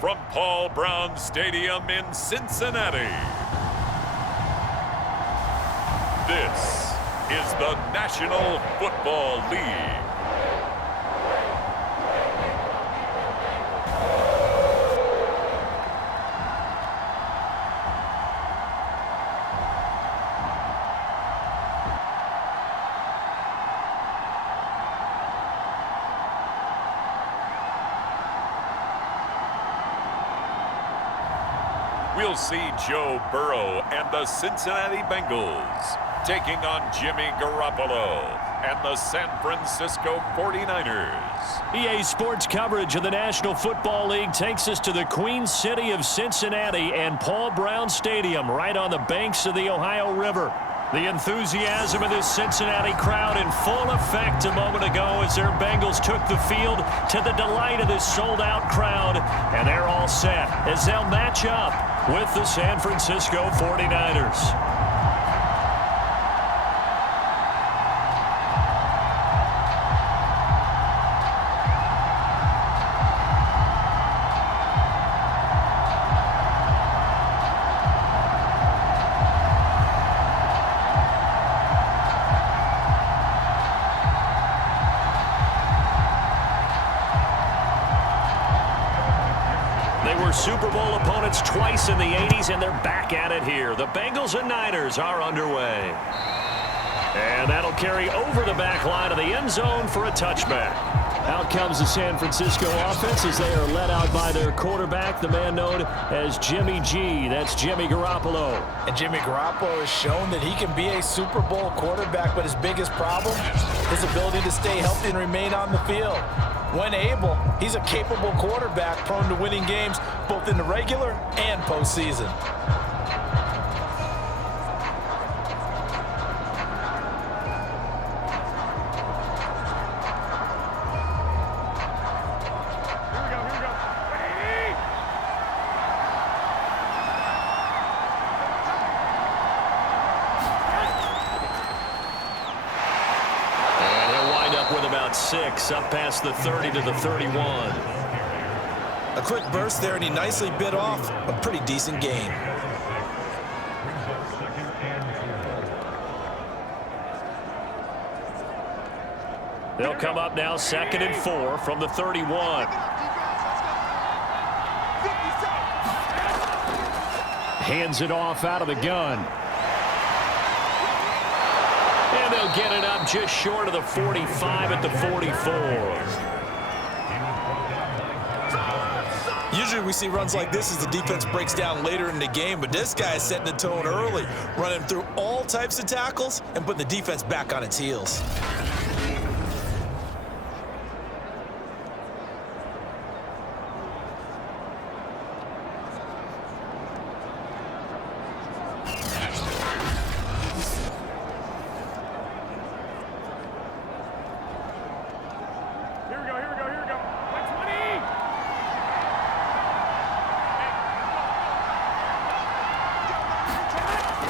from Paul Brown Stadium in Cincinnati. This is the National Football League. We'll see Joe Burrow and the Cincinnati Bengals taking on Jimmy Garoppolo and the San Francisco 49ers. EA Sports coverage of the National Football League takes us to the Queen City of Cincinnati and Paul Brown Stadium right on the banks of the Ohio River. The enthusiasm of this Cincinnati crowd in full effect a moment ago as their Bengals took the field to the delight of this sold-out crowd. And they're all set as they'll match up with the San Francisco 49ers. Super Bowl opponents twice in the 80s, and they're back at it here. The Bengals and Niners are underway. And that'll carry over the back line of the end zone for a touchback. Out comes the San Francisco offense as they are led out by their quarterback, the man known as Jimmy G. That's Jimmy Garoppolo. And Jimmy Garoppolo has shown that he can be a Super Bowl quarterback, but his biggest problem, his ability to stay healthy and remain on the field. When able, he's a capable quarterback prone to winning games both in the regular and postseason. Six up past the 30 to the 31. A quick burst there, and he nicely bit off a pretty decent gain. They'll come up now 2nd and 4 from the 31. Hands it off out of the gun. And they'll get it up just short of the 45 at the 44. Usually we see runs like this as the defense breaks down later in the game, but this guy is setting the tone early, running through all types of tackles and putting the defense back on its heels.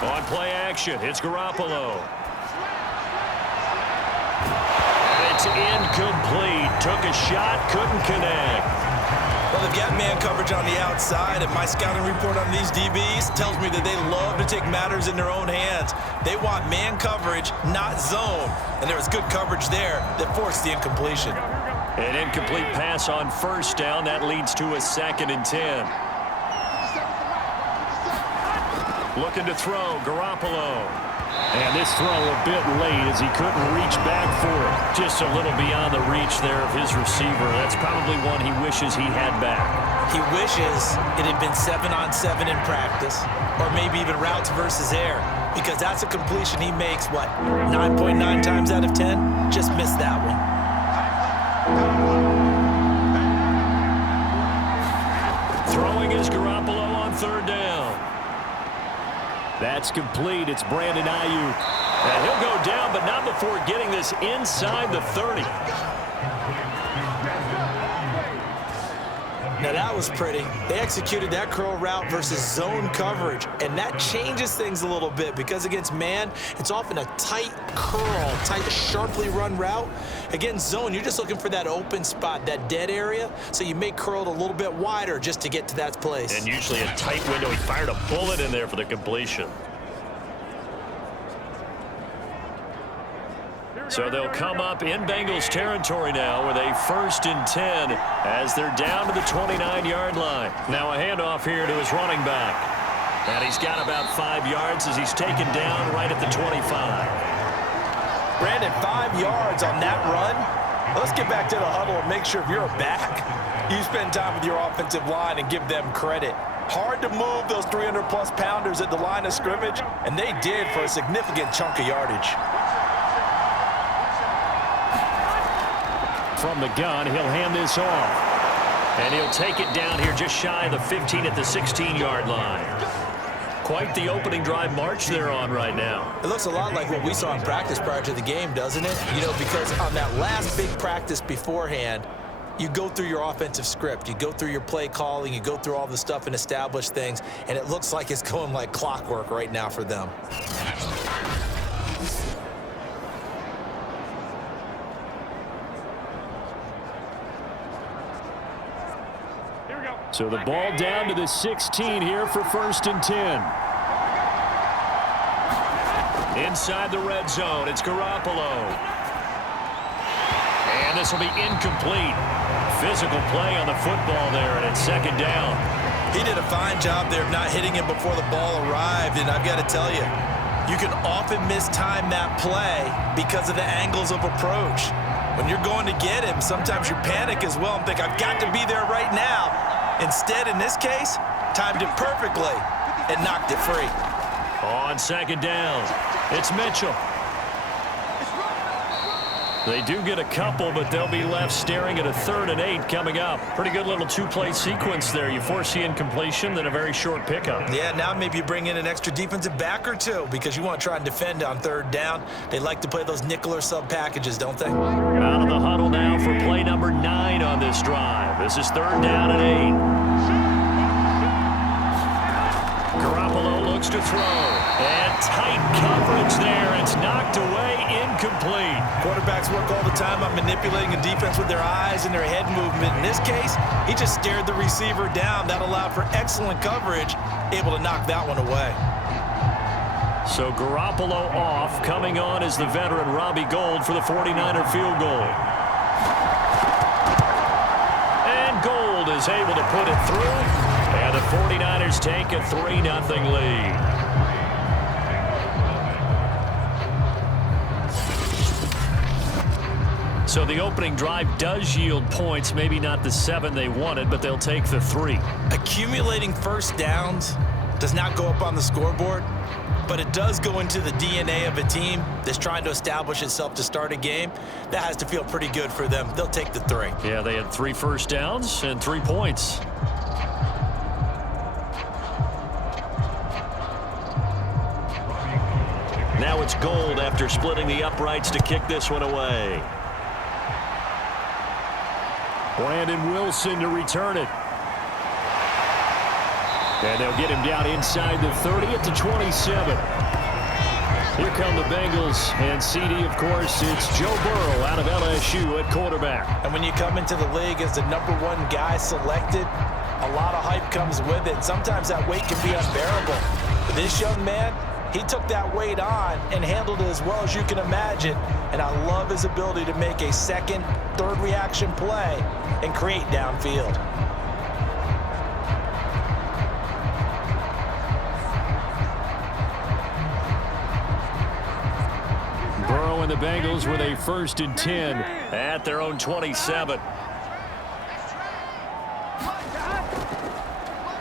On play action, it's Garoppolo. It's incomplete. Took a shot, couldn't connect. Well, they've got man coverage on the outside, and my scouting report on these DBs tells me that they love to take matters in their own hands. They want man coverage, not zone. And there was good coverage there that forced the incompletion. An incomplete pass on first down. That leads to a 2nd and 10. Looking to throw, Garoppolo. And this throw a bit late as he couldn't reach back for it. Just a little beyond the reach there of his receiver. That's probably one he wishes he had back. He wishes it had been 7-on-7 in practice, or maybe even routes versus air, because that's a completion he makes, 9.9 times out of 10? Just missed that one. Throwing is Garoppolo on 3rd down. That's complete. It's Brandon Ayuk. And he'll go down, but not before getting this inside the 30. Now that was pretty. They executed that curl route versus zone coverage, and that changes things a little bit because against man, it's often a tight curl, tight, sharply run route. Against zone, you're just looking for that open spot, that dead area, so you may curl it a little bit wider just to get to that place. And usually a tight window. He fired a bullet in there for the completion. So they'll come up in Bengals territory now with a 1st and 10 as they're down to the 29-yard line. Now a handoff here to his running back. And he's got about 5 yards as he's taken down right at the 25. Brandon, 5 yards on that run. Let's get back to the huddle and make sure if you're a back, you spend time with your offensive line and give them credit. Hard to move those 300-plus pounders at the line of scrimmage, and they did for a significant chunk of yardage. From the gun, he'll hand this off. And he'll take it down here just shy of the 15 at the 16-yard line. Quite the opening drive march they're on right now. It looks a lot like what we saw in practice prior to the game, doesn't it? You know, because on that last big practice beforehand, you go through your offensive script, you go through your play calling, you go through all the stuff and establish things, and it looks like it's going like clockwork right now for them. So the ball down to the 16 here for 1st and 10. Inside the red zone, it's Garoppolo. And this will be incomplete. Physical play on the football there, and it's 2nd down. He did a fine job there of not hitting him before the ball arrived, and I've got to tell you, you can often mistime that play because of the angles of approach. When you're going to get him, sometimes you panic as well and think, I've got to be there right now. Instead, in this case, timed it perfectly and knocked it free. On 2nd down, it's Mitchell. They do get a couple, but they'll be left staring at a 3rd and 8 coming up. Pretty good little 2-play sequence there. You force the incompletion, then a very short pickup. Yeah, now maybe you bring in an extra defensive back or two because you want to try and defend on 3rd down. They like to play those nickel or sub packages, don't they? Out of the huddle now for play number 9 on this drive. This is 3rd down and 8. Garoppolo looks to throw. And tight coverage there. It's knocked away, incomplete. Quarterbacks work all the time on manipulating a defense with their eyes and their head movement. In this case, he just stared the receiver down. That allowed for excellent coverage, able to knock that one away. So Garoppolo off. Coming on is the veteran Robbie Gould for the 49er field goal. And Gould is able to put it through. And the 49ers take a 3-0 lead. So the opening drive does yield points, maybe not the 7 they wanted, but they'll take the 3. Accumulating 1st downs does not go up on the scoreboard, but it does go into the DNA of a team that's trying to establish itself to start a game. That has to feel pretty good for them. They'll take the 3. Yeah, they had 3 first downs and 3 points. Now it's Gould after splitting the uprights to kick this one away. Brandon Wilson to return it. And they'll get him down inside the 30 at the 27. Here come the Bengals, and CD, of course, it's Joe Burrow out of LSU at quarterback. And when you come into the league as the #1 guy selected, a lot of hype comes with it. Sometimes that weight can be unbearable. But this young man, he took that weight on and handled it as well as you can imagine. And I love his ability to make a 2nd, 3rd reaction play and create downfield. Burrow and the Bengals with a 1st and 10 at their own 27.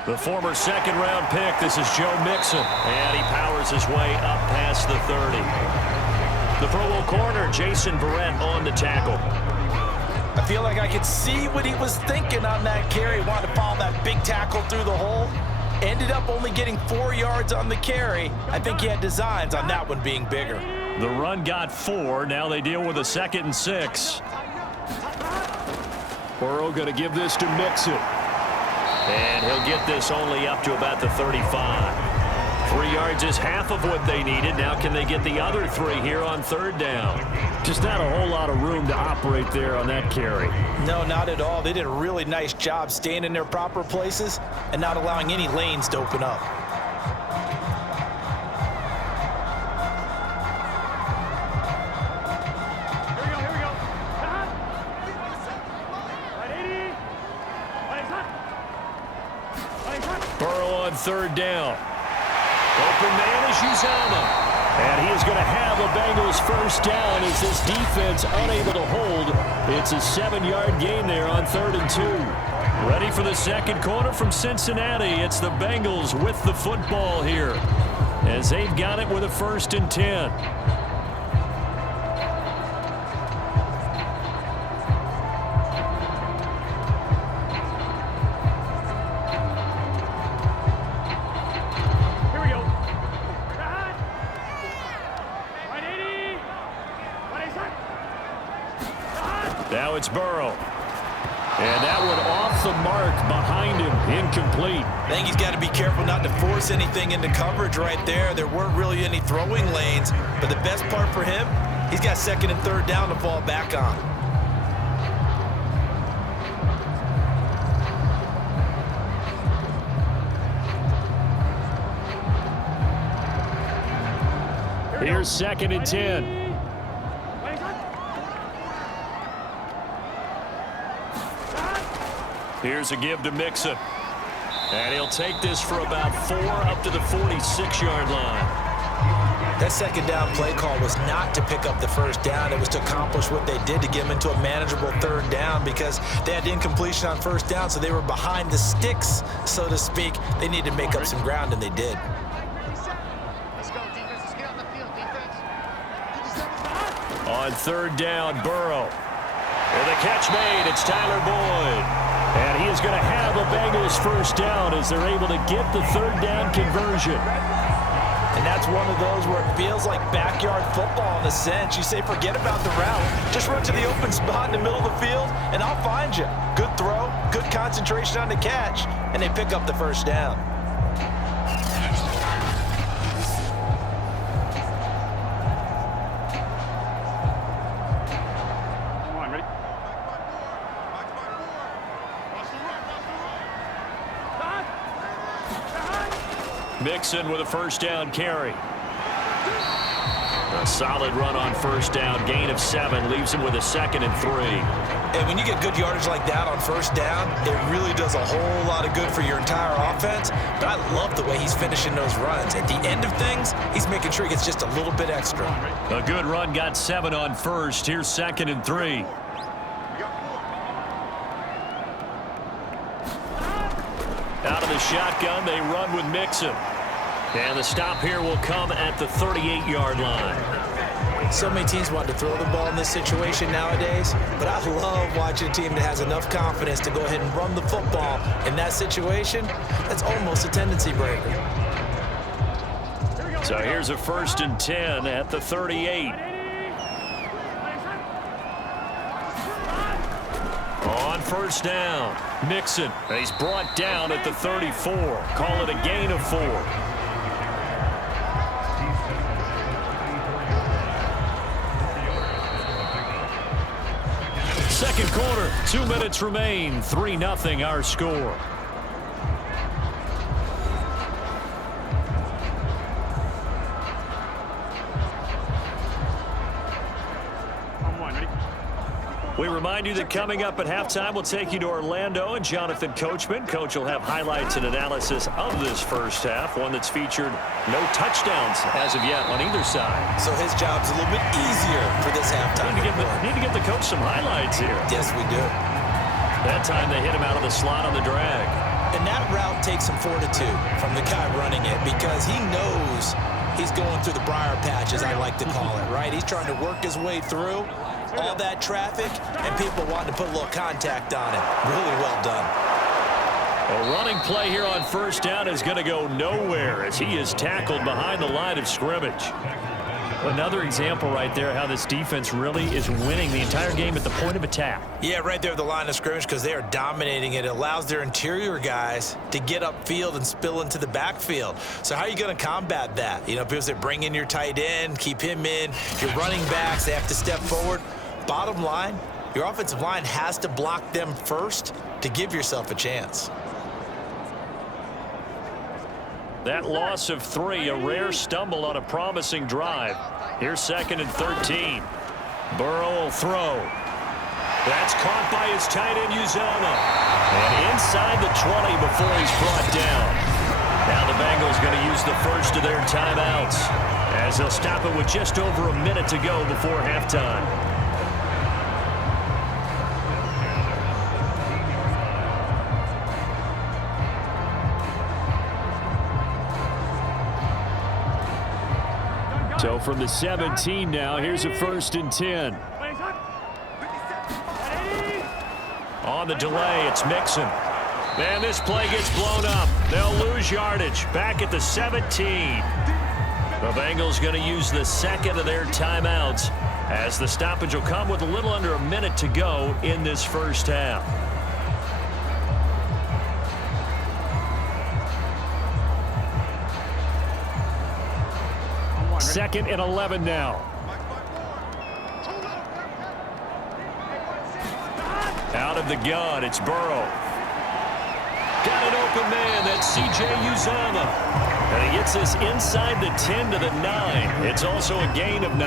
The former 2nd-round pick, this is Joe Mixon, and he powers his way up past the 30. The Pro Bowl corner, Jason Verrett, on the tackle. I feel like I could see what he was thinking on that carry. Wanted to follow that big tackle through the hole. Ended up only getting 4 yards on the carry. I think he had designs on that one being bigger. The run got 4. Now they deal with a 2nd and 6. Burrow going to give this to Mixon. And he'll get this only up to about the 35. 3 yards is half of what they needed. Now can they get the other 3 here on 3rd down? Just not a whole lot of room to operate there on that carry. No, not at all. They did a really nice job staying in their proper places and not allowing any lanes to open up. Burrow on 3rd down. Open man is Uzomah. And he is going to have a Bengals 1st down as this defense unable to hold. It's a 7-yard gain there on 3rd and 2. Ready for the 2nd quarter from Cincinnati. It's the Bengals with the football here as they've got it with a 1st and 10. Now it's Burrow. And that one off the mark behind him. Incomplete. I think he's got to be careful not to force anything into coverage right there. There weren't really any throwing lanes. But the best part for him, he's got 2nd and 3rd down to fall back on. Here's 2nd and 10. Here's a give to Mixon. And he'll take this for about 4 up to the 46-yard line. That 2nd down play call was not to pick up the 1st down. It was to accomplish what they did to get them into a manageable 3rd down because they had incompletion on 1st down, so they were behind the sticks, so to speak. They needed to make up some ground, and they did. Let's go, defense. Let's get on the field, defense. On 3rd down, Burrow. And the catch made. It's Tyler Boyd. And he is going to have a Bengals 1st down as they're able to get the 3rd down conversion. And that's one of those where it feels like backyard football in a sense. You say, forget about the route. Just run to the open spot in the middle of the field, and I'll find you. Good throw, good concentration on the catch, and they pick up the 1st down. Mixon with a 1st down carry. A solid run on 1st down. Gain of 7 leaves him with a 2nd and 3. And when you get good yardage like that on 1st down, it really does a whole lot of good for your entire offense. But I love the way he's finishing those runs. At the end of things, he's making sure he gets just a little bit extra. A good run got 7 on 1st. Here's 2nd and 3. Out of the shotgun, they run with Mixon. And the stop here will come at the 38-yard line. So many teams want to throw the ball in this situation nowadays, but I love watching a team that has enough confidence to go ahead and run the football. In that situation, that's almost a tendency breaker. So here's a 1st and 10 at the 38. On 1st down, Mixon. He's brought down at the 34. Call it a gain of 4. Second quarter, 2 minutes remain. 3-0 our score. We remind you that coming up at halftime, we'll take you to Orlando and Jonathan Coachman. Coach will have highlights and analysis of this 1st half, one that's featured no touchdowns as of yet on either side. So his job's a little bit easier for this halftime. Need to give the coach some highlights here. Yes, we do. That time they hit him out of the slot on the drag. And that route takes some fortitude from the guy running it because he knows he's going through the briar patch, as I like to call it, right? He's trying to work his way through all that traffic and people wanting to put a little contact on it. Really well done. A running play here on 1st down is going to go nowhere as he is tackled behind the line of scrimmage. Another example right there how this defense really is winning the entire game at the point of attack. Yeah, right there at the line of scrimmage because they are dominating it. It allows their interior guys to get upfield and spill into the backfield. So how are you going to combat that? You know, people say bring in your tight end, keep him in. Your running backs, they have to step forward. Bottom line, your offensive line has to block them first to give yourself a chance. That loss of 3, a rare stumble on a promising drive. Here's 2nd and 13. Burrow will throw. That's caught by his tight end, Uzomah. And inside the 20 before he's brought down. Now the Bengals going to use the first of their timeouts as they'll stop it with just over a minute to go before halftime. So from the 17 now, here's a 1st and 10. On the delay, it's Mixon. And this play gets blown up. They'll lose yardage. Back at the 17. The Bengals going to use the 2nd of their timeouts as the stoppage will come with a little under a minute to go in this first half. Second and 11 now. Out of the gun, it's Burrow. Got an open man, that's C.J. Uzomah. And he gets this inside the 10 to the 9. It's also a gain of 9.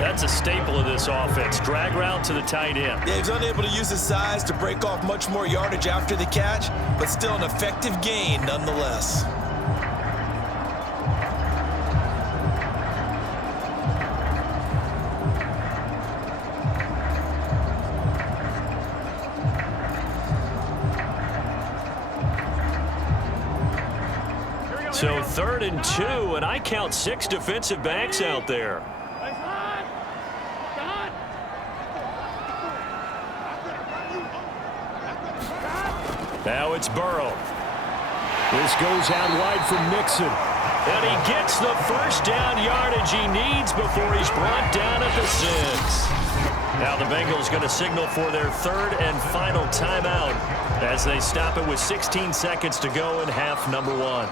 That's a staple of this offense. Drag route to the tight end. Yeah, he's unable to use his size to break off much more yardage after the catch, but still an effective gain nonetheless. So 3rd and 2, and I count 6 defensive backs out there. Now it's Burrow. This goes out wide for Mixon. And he gets the first down yardage he needs before he's brought down at the 6. Now the Bengals going to signal for their 3rd and final timeout as they stop it with 16 seconds to go in half number 1.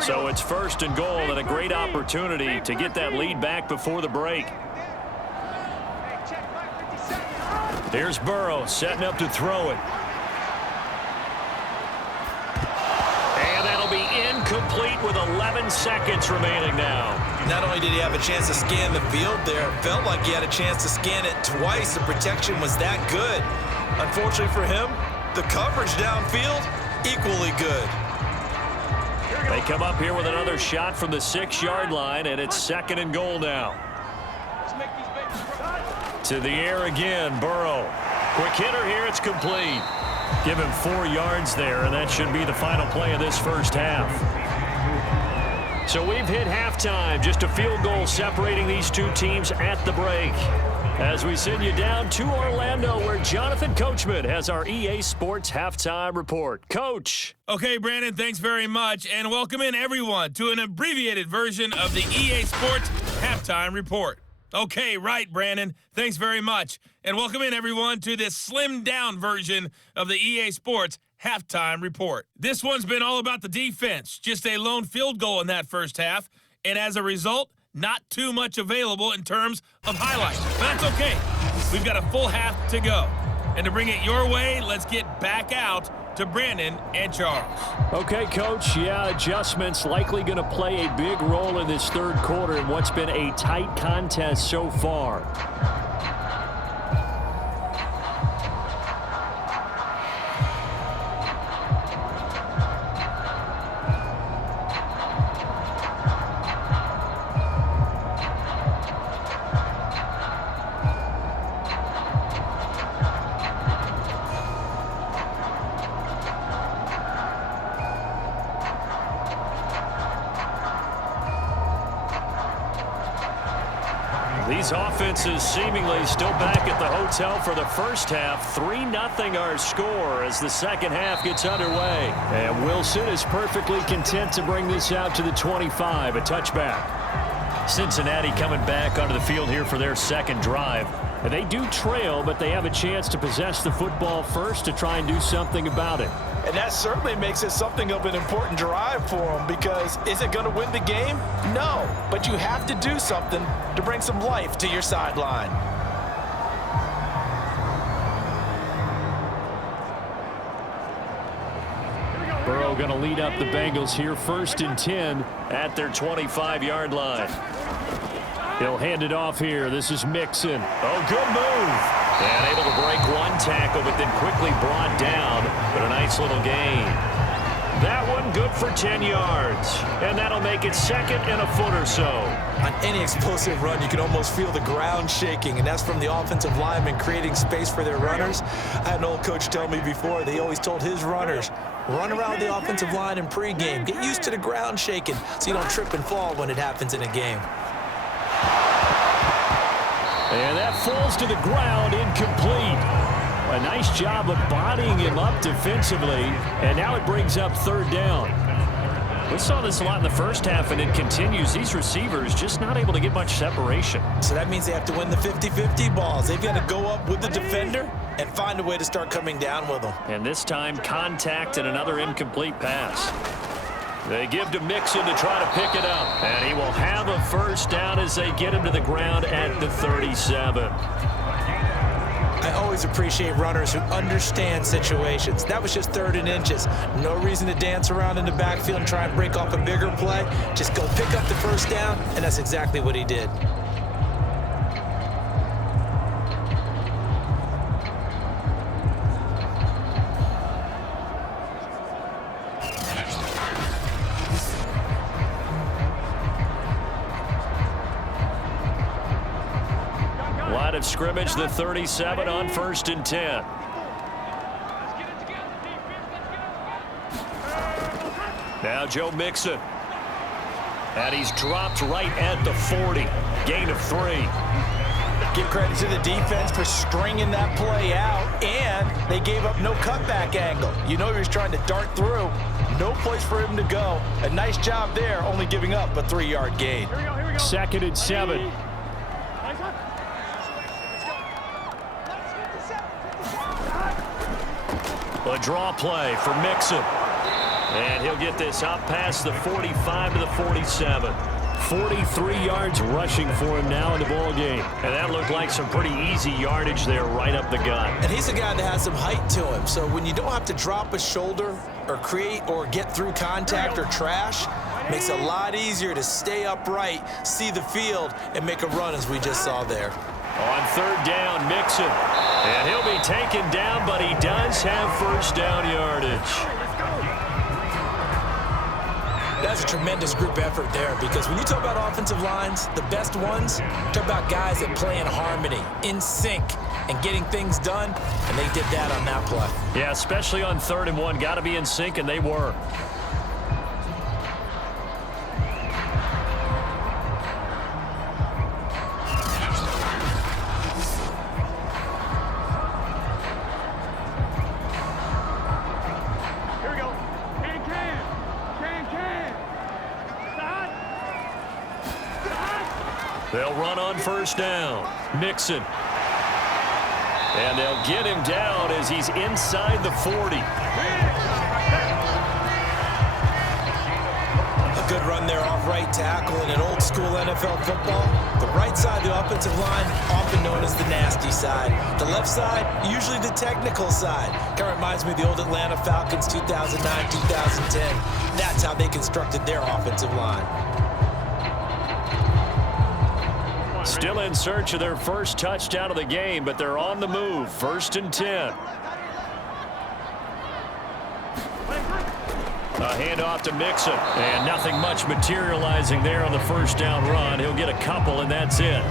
So it's 1st and goal and a great opportunity to get that lead back before the break. Here's Burrow setting up to throw it. And that'll be incomplete with 11 seconds remaining now. Not only did he have a chance to scan the field there, it felt like he had a chance to scan it twice. The protection was that good. Unfortunately for him, the coverage downfield, equally good. They come up here with another shot from the 6-yard line, and it's 2nd and goal now. To the air again, Burrow. Quick hitter here, it's complete. Give him 4 yards there, and that should be the final play of this first half. So we've hit halftime, just a field goal separating these two teams at the break. As we send you down to Orlando, where Jonathan Coachman has our EA Sports Halftime Report. Coach. Okay, Brandon, thanks very much, and welcome in everyone to an abbreviated version of the EA Sports Halftime Report. Okay, right, Brandon, thanks very much, and welcome in everyone to this slimmed-down version of the EA Sports Halftime Report. This one's been all about the defense, just a lone field goal in that first half, and as a result, not too much available in terms of highlights. But that's okay. We've got a full half to go. And to bring it your way, let's get back out to Brandon and Charles. Okay, Coach. Yeah, adjustments likely going to play a big role in this 3rd quarter in what's been a tight contest so far. These offenses seemingly still back at the hotel for the first half. 3-0 our score as the second half gets underway. And Wilson is perfectly content to bring this out to the 25, a touchback. Cincinnati coming back onto the field here for their second drive. And they do trail, but they have a chance to possess the football first to try and do something about it. And that certainly makes it something of an important drive for them, because is it going to win the game? No, but you have to do something to bring some life to your sideline. Burrow going to lead up the Bengals here, 1st and 10 at their 25-yard line. He'll hand it off here. This is Mixon. Oh, good move. And able to break one tackle, but then quickly brought down. But a nice little gain. That one good for 10 yards. And that'll make it 2nd and a foot or so. On any explosive run, you can almost feel the ground shaking, and that's from the offensive linemen creating space for their runners. I had an old coach tell me before, they always told his runners, run around the offensive line in pregame. Get used to the ground shaking so you don't trip and fall when it happens in a game. And that falls to the ground, incomplete. A nice job of bodying him up defensively, and now it brings up 3rd down. We saw this a lot in the first half, and it continues. These receivers just not able to get much separation. So that means they have to win the 50-50 balls. They've got to go up with the defender and find a way to start coming down with them. And this time, contact and another incomplete pass. They give to Mixon to try to pick it up. And he will have a 1st down as they get him to the ground at the 37. I always appreciate runners who understand situations. That was just 3rd and inches. No reason to dance around in the backfield and try and break off a bigger play. Just go pick up the 1st down, and that's exactly what he did. Line of scrimmage, the 37 on 1st and 10. Now Joe Mixon. And he's dropped right at the 40. Gain of 3. Give credit to the defense for stringing that play out, and they gave up no cutback angle. You know he was trying to dart through. No place for him to go. A nice job there, only giving up a 3-yard gain. 2nd and 7. A draw play for Mixon. And he'll get this up past the 45 to the 47. 43 yards rushing for him now in the ball game. And that looked like some pretty easy yardage there right up the gut. And he's a guy that has some height to him. So when you don't have to drop a shoulder or create or get through contact or trash, makes it a lot easier to stay upright, see the field, and make a run as we just saw there. On 3rd down, Mixon. And he'll be taken down, but he does have 1st down yardage. That's a tremendous group effort there, because when you talk about offensive lines, the best ones, talk about guys that play in harmony, in sync, and getting things done, and they did that on that play. Yeah, especially on 3rd and 1. Got to be in sync, and they were. They'll run on 1st down. Mixon. And they'll get him down as he's inside the 40. A good run there off right tackle in an old school NFL football. The right side of the offensive line, often known as the nasty side. The left side, usually the technical side. Kind of reminds me of the old Atlanta Falcons 2009, 2010. That's how they constructed their offensive line. Still in search of their 1st touchdown of the game, but they're on the move. 1st and 10. A handoff to Mixon. And nothing much materializing there on the 1st down run. He'll get a couple, and that's it.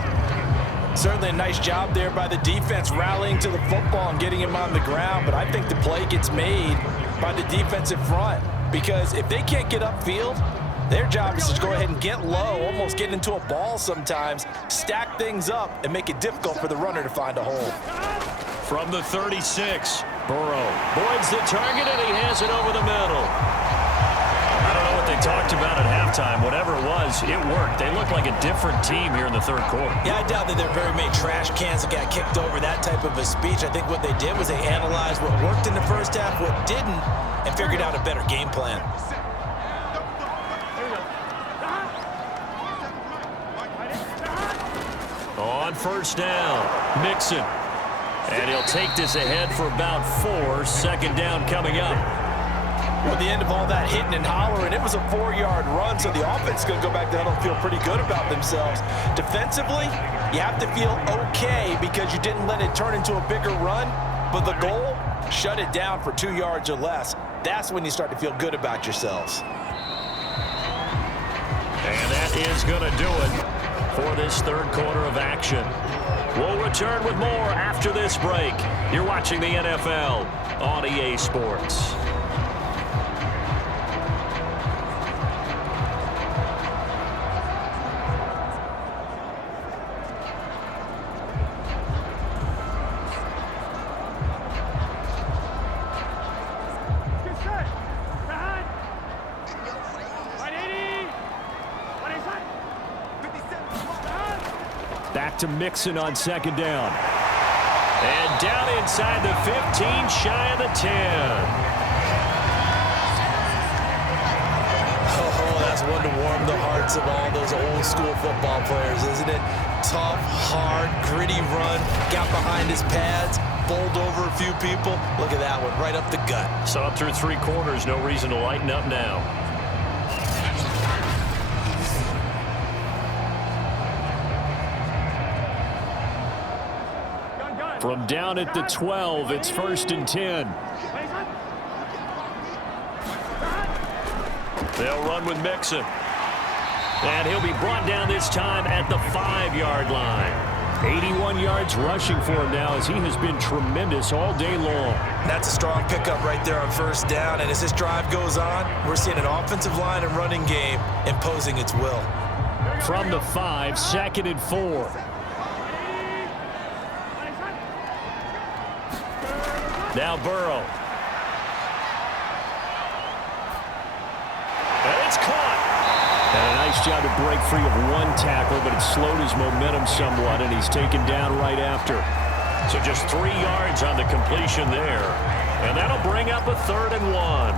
Certainly a nice job there by the defense rallying to the football and getting him on the ground, but I think the play gets made by the defensive front, because if they can't get upfield, Their job is to go ahead and get low, almost get into a ball sometimes, stack things up, and make it difficult for the runner to find a hole. From the 36, Burrow voids the target, and he has it over the middle. I don't know what they talked about at halftime. Whatever it was, it worked. They looked like a different team here in the third quarter. Yeah, I doubt that there are very many trash cans that got kicked over that type of a speech. I think what they did was they analyzed what worked in the first half, what didn't, and figured out a better game plan. On first down, Mixon. And he'll take this ahead for about 4. Second down coming up. Well, at the end of all that hitting and hollering, it was a 4-yard run, so the offense is going to go back there and feel pretty good about themselves. Defensively, you have to feel okay because you didn't let it turn into a bigger run, but the goal, shut it down for 2 yards or less. That's when you start to feel good about yourselves. And that is going to do it for this third quarter of action. We'll return with more after this break. You're watching the NFL on EA Sports. Back to Mixon on second down. And down inside the 15, shy of the 10. Oh, that's one to warm the hearts of all those old school football players, isn't it? Tough, hard, gritty run, got behind his pads, bowled over a few people. Look at that one, right up the gut. Saw it through 3 quarters, no reason to lighten up now. From down at the 12, it's 1st and 10. They'll run with Mixon. And he'll be brought down this time at the 5-yard line. 81 yards rushing for him now as he has been tremendous all day long. That's a strong pickup right there on first down. And as this drive goes on, we're seeing an offensive line and running game imposing its will. From the 5, 2nd and 4. Now Burrow. And it's caught. And a nice job to break free of 1 tackle, but it slowed his momentum somewhat, and he's taken down right after. So just 3 yards on the completion there. And that'll bring up a 3rd and 1.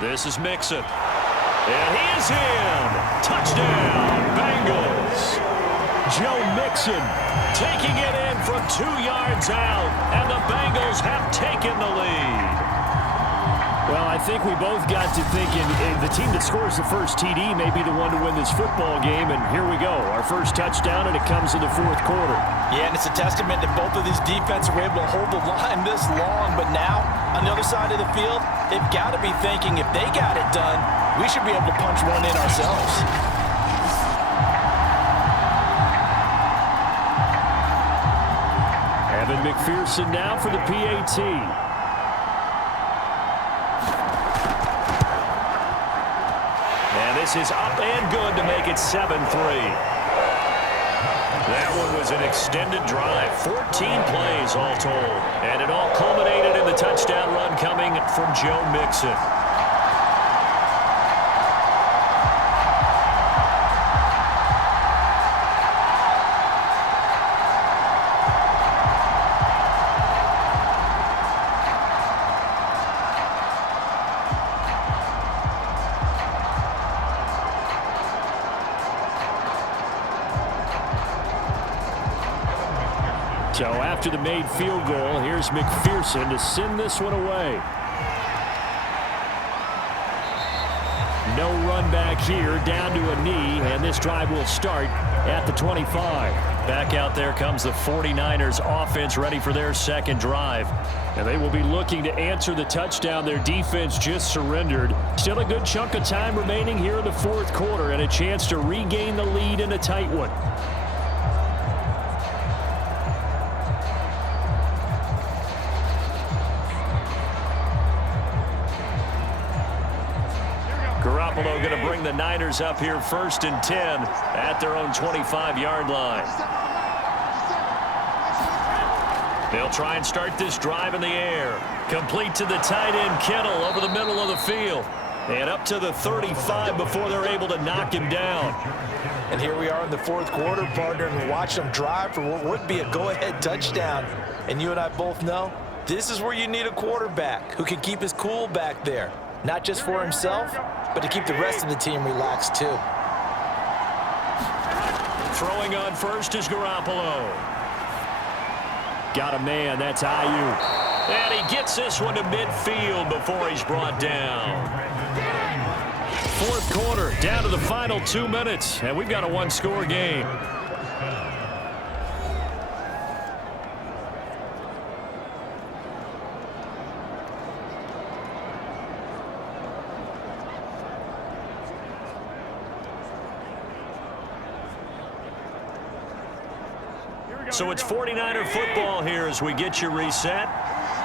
This is Mixon. And he is in. Touchdown, Bengals. Joe Mixon taking it in from 2 yards out, and the Bengals have taken the lead. Well, I think we both got to thinking the team that scores the first TD may be the one to win this football game, and here we go. Our first touchdown, and it comes in the 4th quarter. Yeah, and it's a testament that both of these defenses were able to hold the line this long, but now, on the other side of the field, they've got to be thinking if they got it done, we should be able to punch one in ourselves. Evan McPherson now for the PAT. This is up and good to make it 7-3. That one was an extended drive, 14 plays all told. And it all culminated in the touchdown run coming from Joe Mixon. So after the made field goal, here's McPherson to send this one away. No run run back here down to a knee, and this drive will start at the 25. Back out there comes the 49ers offense ready for their second drive. And they will be looking to answer the touchdown their defense just surrendered. Still a good chunk of time remaining here in the fourth quarter and a chance to regain the lead in a tight one. Garoppolo going to bring the Niners up here 1st and 10 at their own 25-yard line. They'll try and start this drive in the air. Complete to the tight end, Kittle, over the middle of the field. And up to the 35 before they're able to knock him down. And here we are in the fourth quarter, partner, and watch them drive for what would be a go-ahead touchdown. And you and I both know this is where you need a quarterback who can keep his cool back there. Not just for himself, but to keep the rest of the team relaxed too. Throwing on first is Garoppolo. Got a man, that's Ayuk. And he gets this one to midfield before he's brought down. Fourth quarter, down to the final 2 minutes, and we've got a one-score game. So it's 49er football here as we get you reset.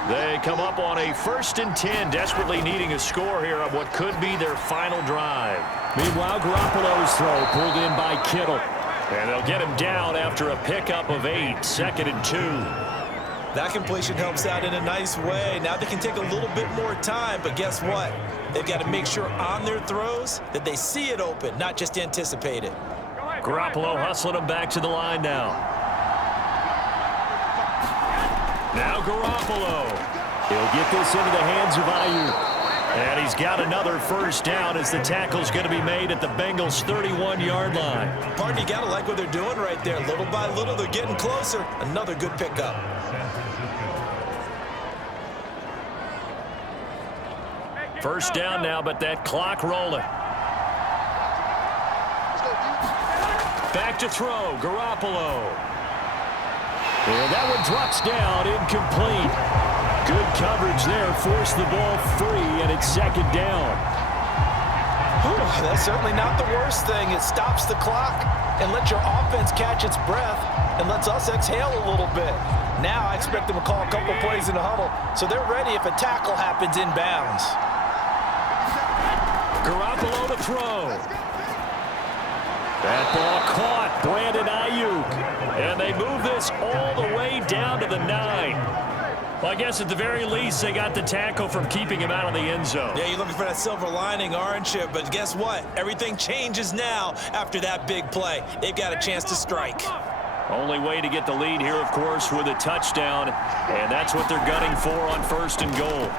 They come up on a 1st and 10, desperately needing a score here on what could be their final drive. Meanwhile, Garoppolo's throw pulled in by Kittle. And they'll get him down after a pickup of 8, 2nd and 2. That completion helps out in a nice way. Now they can take a little bit more time, but guess what? They've got to make sure on their throws that they see it open, not just anticipate it. Garoppolo hustling him back to the line now. Now Garoppolo. He'll get this into the hands of Ayuk. And he's got another first down as the tackle's going to be made at the Bengals' 31-yard line. Partner, you got to like what they're doing right there. Little by little, they're getting closer. Another good pickup. First down now, but that clock rolling. Back to throw, Garoppolo. And that one drops down, incomplete. Good coverage there, forced the ball free, and it's 2nd down. Whew, that's certainly not the worst thing. It stops the clock and lets your offense catch its breath and lets us exhale a little bit. Now I expect them to call a couple plays in the huddle, so they're ready if a tackle happens inbounds. Garoppolo to throw. That ball caught. Brandon Ayuk. And they move this all the way down to the 9. Well, I guess at the very least, they got the tackle from keeping him out of the end zone. Yeah, you're looking for that silver lining, aren't you? But guess what? Everything changes now after that big play. They've got a chance to strike. Only way to get the lead here, of course, with a touchdown. And that's what they're gunning for on 1st and goal.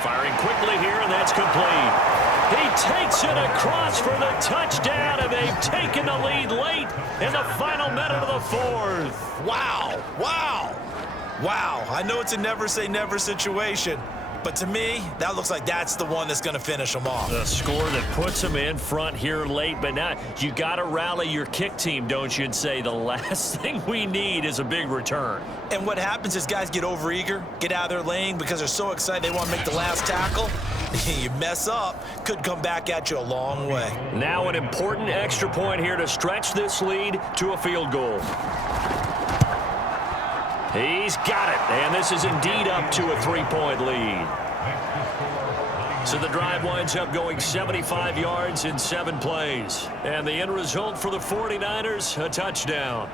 Firing quickly here, and that's complete. He takes it across for the touchdown, and they've taken the lead late in the final minute of the 4th. Wow, wow, wow. I know it's a never say never situation, but to me, that looks like that's the one that's going to finish them off. The score that puts them in front here late, but now you got to rally your kick team, don't you, and say the last thing we need is a big return. And what happens is guys get overeager, get out of their lane because they're so excited they want to make the last tackle. You mess up, could come back at you a long way. Now an important extra point here to stretch this lead to a field goal. He's got it, and this is indeed up to a 3-point lead. So the drive winds up going 75 yards in 7 plays. And the end result for the 49ers, a touchdown.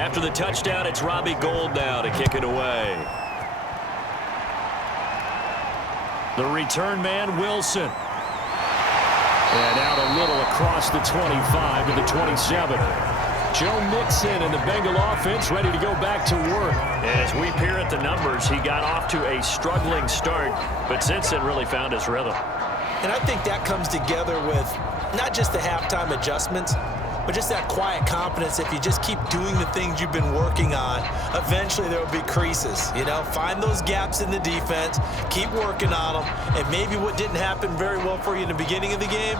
After the touchdown, it's Robbie Gould now to kick it away. The return man, Wilson. And out a little across the 25 to the 27. Joe Mixon and the Bengal offense ready to go back to work. As we peer at the numbers, he got off to a struggling start, but since then really found his rhythm. And I think that comes together with not just the halftime adjustments, but just that quiet confidence. If you just keep doing the things you've been working on, eventually there will be creases. You know, find those gaps in the defense, keep working on them, and maybe what didn't happen very well for you in the beginning of the game,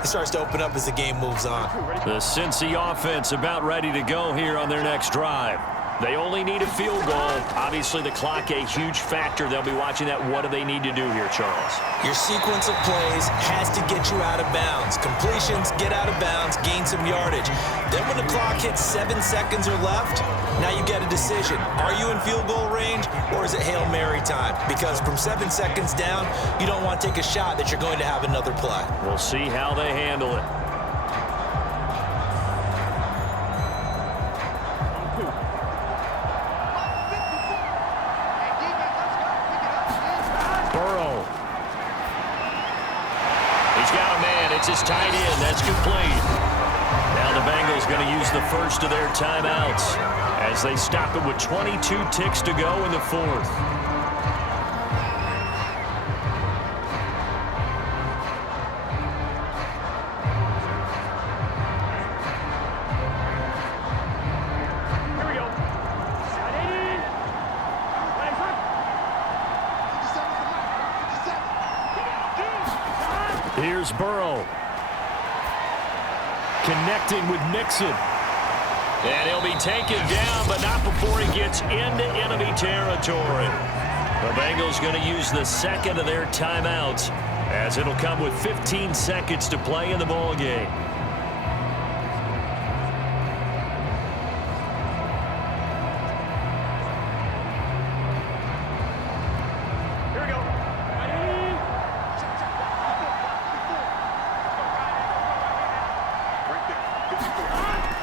it starts to open up as the game moves on. The Cincy offense about ready to go here on their next drive. They only need a field goal. Obviously, the clock a huge factor. They'll be watching that. What do they need to do here, Charles? Your sequence of plays has to get you out of bounds. Completions, get out of bounds, gain some yardage. Then when the clock hits 7 seconds or left, now you get a decision. Are you in field goal range, or is it Hail Mary time? Because from 7 seconds down, you don't want to take a shot that you're going to have another play. We'll see how they handle it. It's his tight end. That's complete. Now the Bengals going to use the first of their timeouts as they stop it with 22 ticks to go in the fourth. Here we go. Here's Burrow. Connecting with Mixon. And he'll be taken down, but not before he gets into enemy territory. The Bengals going to use the second of their timeouts as it'll come with 15 seconds to play in the ball game.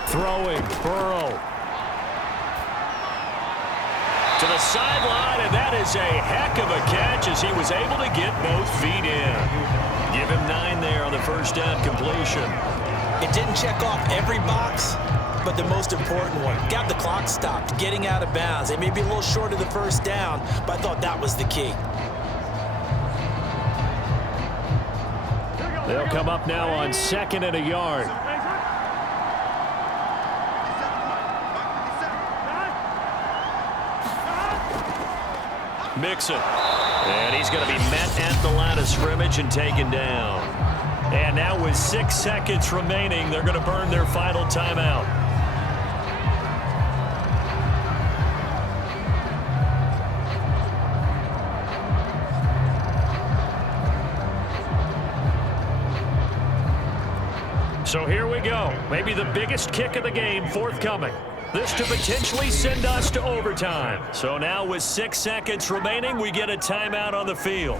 Throwing, Burrow. To the sideline, and that is a heck of a catch as he was able to get both feet in. Give him 9 there on the first down completion. It didn't check off every box, but the most important one. Got the clock stopped, getting out of bounds. They may be a little short of the first down, but I thought that was the key. They'll come up now on 2nd and a yard. Mixon. And he's going to be met at the line of scrimmage and taken down. And now with 6 seconds remaining, they're going to burn their final timeout. So here we go. Maybe the biggest kick of the game forthcoming. This to potentially send us to overtime. So now with 6 seconds remaining, we get a timeout on the field.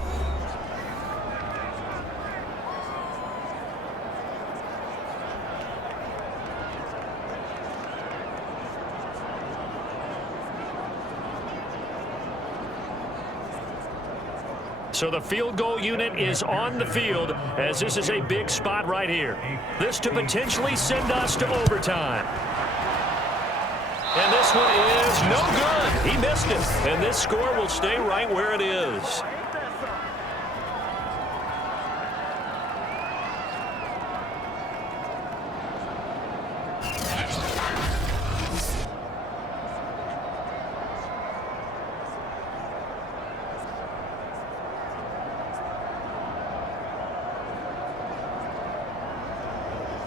So the field goal unit is on the field as this is a big spot right here. This to potentially send us to overtime. And this one is no good. He missed it. And this score will stay right where it is.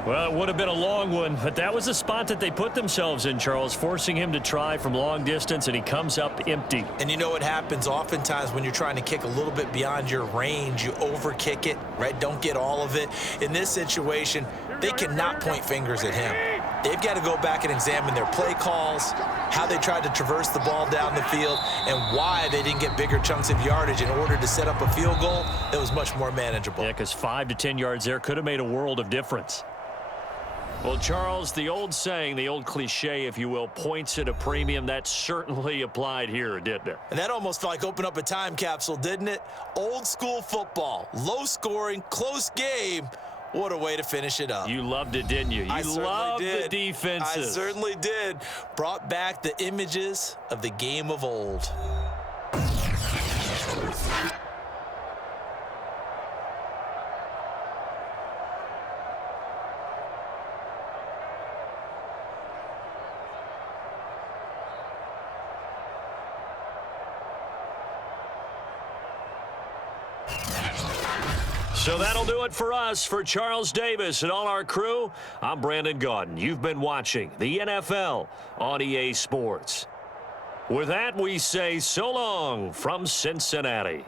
Well, it would have been a long one, but that was the spot that they put themselves in, Charles, forcing him to try from long distance, and he comes up empty. And you know what happens oftentimes when you're trying to kick a little bit beyond your range, you overkick it, right? Don't get all of it. In this situation, they cannot point fingers at him. They've got to go back and examine their play calls, how they tried to traverse the ball down the field, and why they didn't get bigger chunks of yardage in order to set up a field goal that was much more manageable. Yeah, because 5 to 10 yards there could have made a world of difference. Well, Charles, the old saying, the old cliche, if you will, points at a premium, that certainly applied here, didn't it? And that almost felt like open up a time capsule, didn't it? Old school football, low scoring, close game. What a way to finish it up. You loved it, didn't you? You loved the defenses. I certainly did. Brought back the images of the game of old. So that'll do it for us. For Charles Davis and all our crew, I'm Brandon Gaudin. You've been watching the NFL on EA Sports. With that, we say so long from Cincinnati.